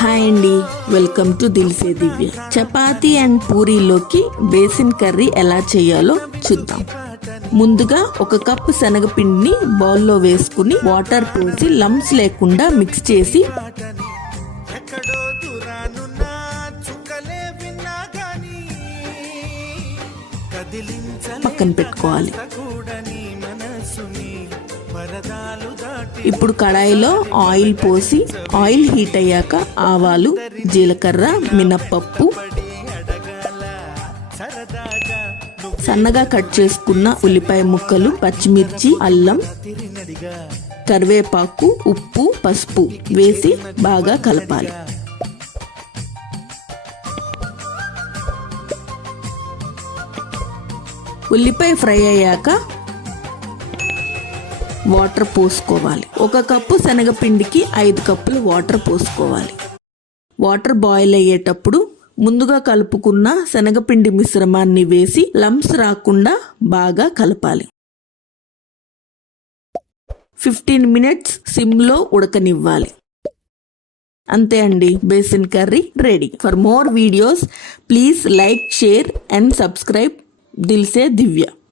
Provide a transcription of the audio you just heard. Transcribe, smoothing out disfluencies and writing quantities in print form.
Hi అండి, welcome to Dil Se Divya. Chapati and పూరీలోకి besan curry ఎలా చేయాలో చూద్దాం. ముందుగా ఒక కప్పు శనగపిండిని బౌల్లో వేసుకుని వాటర్ పోసి లంప్స్ లేకుండా మిక్స్ చేసి పక్కన పెట్టుకోవాలి. ఇప్పుడు కడాయిలో ఆయిల్ పోసి ఆయిల్ హీట్ అయ్యాక ఆవాలు, జీలకర్ర, మినప్పప్పు, సన్నగా కట్ చేసుకున్న ఉల్లిపాయ ముక్కలు, పచ్చిమిర్చి, అల్లం, కరివేపాకు, ఉప్పు, పసుపు వేసి బాగా కలపాలి. ఉల్లిపాయ ఫ్రై అయ్యాక వాటర్ పోసుకోవాలి. ఒక కప్పు శనగపిండికి 5 కప్పులు వాటర్ పోసుకోవాలి. వాటర్ బాయిల్ అయ్యేటప్పుడు ముందుగా కలుపుకున్న శనగపిండి మిశ్రమాన్ని వేసి లంప్స్ రాకుండా బాగా కలపాలి. 15 మినిట్స్ సిమ్లో ఉడకనివ్వాలి. అంతే అండి, besan curry ready. For more videos please like, share and subscribe Dil Se Divya.